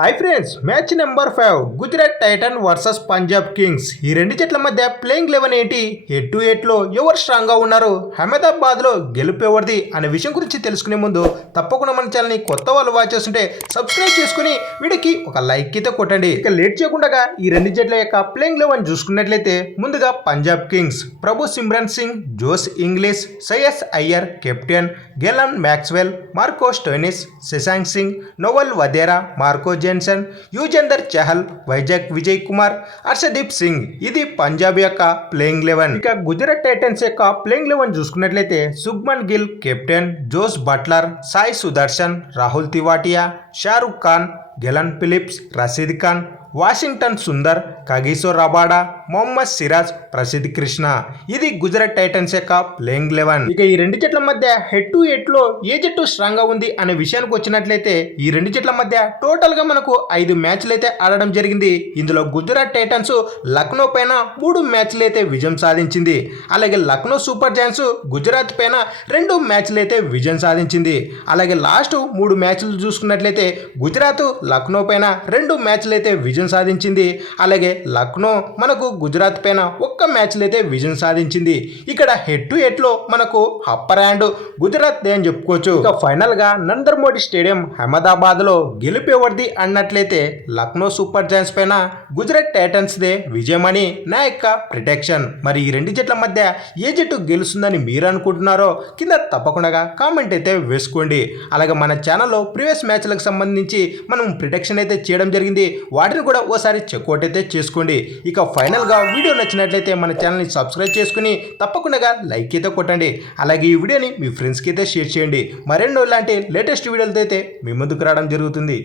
Hi friends, match number 5 Gujarat Titan versus Punjab Kings. ఈ రెండు జట్ల మధ్య ప్లేయింగ్ 11 ఏంటి, హెడ్ టు హెడ్ లో ఎవరు స్ట్రాంగ్ గా ఉన్నారు, అహ్మదాబాద్ లో గెలుపు ఎవరిది అనే విషయం గురించి తెలుసుకునే ముందు తప్పకుండా మన ఛానల్ ని కొత్త వాళ్ళు వాచ్ చేస్తుంటే సబ్స్క్రైబ్ చేసుకుని వీడికి ఒక లైక్ అయితే కొట్టండి. ఇక లేట్ చేయకుండా ఈ రెండు జట్ల యొక్క ప్లేయింగ్ 11 చూసుకున్నట్లయితే ముందుగా Punjab kings Prabhsimran Singh, Jos Inglis, సయస్ Iyer captain, Glenn Maxwell, Marcus Stoinis, Shashank Singh, Nehal Wadhera, Marco Jansen, Yuzvendra Chahal, Vyshak Vijay Kumar, Harshdeep Singh. ఇది పంజాబ్ యొక్క ప్లేయింగ్ 11. ఇక గుజరాత్ టైటన్స్ యొక్క ప్లేయింగ్ 11 చూసుకున్నట్లయితే Shubman Gill captain, Jos Buttler, Sai Sudharsan, Rahul Tewatia, Shahrukh Khan, Glenn Phillips, Rashid Khan, Washington Sundar, Kagiso Rabada, Mohammed Siraj, Prasidh Krishna. ఇది గుజరాత్ టైటన్స్ యొక్క ప్లేయింగ్ 11. ఇక ఈ రెండు జట్ల మధ్య హెడ్ టు హెడ్ లో ఏ జట్టు స్ట్రాంగ్ గా ఉంది అనే విషయానికి వచ్చినట్లయితే ఈ రెండు జట్ల మధ్య టోటల్ గా మనకు 5 మ్యాచ్లు అయితే ఆడడం జరిగింది. ఇందులో గుజరాత్ టైటన్స్ లక్నో పైన 3 మ్యాచ్లు అయితే విజయం సాధించింది. అలాగే లక్నో సూపర్ జైంట్స్ గుజరాత్ పైన 2 మ్యాచ్లు అయితే విజయం సాధించింది. అలాగే లాస్ట్ 3 మ్యాచ్లు చూసుకున్నట్లయితే గుజరాత్ లక్నో పైన 2 మ్యాచ్లు అయితే విజయం సాధించింది. అలాగే లక్నో మనకు గుజరాత్ పైన 1 మ్యాచ్లు అయితే విజయం సాధించింది. ఇక్కడ హెడ్ టు హెడ్ లో మనకు అప్పర్ హ్యాండ్ గుజరాత్ అని చెప్పుకోవచ్చు. ఇక ఫైనల్ గా నరేంద్ర మోడీ స్టేడియం అహ్మదాబాద్ లో గెలుపు ఎవరిది అన్నట్లయితే లక్నో సూపర్ జైంట్స్ పైన గుజరాత్ టైటన్స్ దే విజయం అని నా యొక్క ప్రిడిక్షన్. మరి ఈ రెండు జట్ల మధ్య ఏ జట్టు గెలుస్తుందని మీరు అనుకుంటున్నారో కింద తప్పకుండా కామెంట్ అయితే వేసుకోండి. అలాగే మన ఛానల్లో ప్రీవియస్ మ్యాచ్లకు సంబంధించి మనం ప్రిడిక్షన్ అయితే చేయడం జరిగింది. వాటిని కూడా ఓసారి చెక్అవుట్ అయితే చేసుకోండి. ఇక ఫైనల్ గా వీడియో నచ్చినట్లయితే మన ఛానల్ని సబ్స్క్రైబ్ చేసుకుని తప్పకుండా లైక్ అయితే కొట్టండి. అలాగే ఈ వీడియోని మీ ఫ్రెండ్స్కి అయితే షేర్ చేయండి. మరెన్నో ఇలాంటి లేటెస్ట్ వీడియోలతో అయితే మీ ముందుకు రావడం జరుగుతుంది.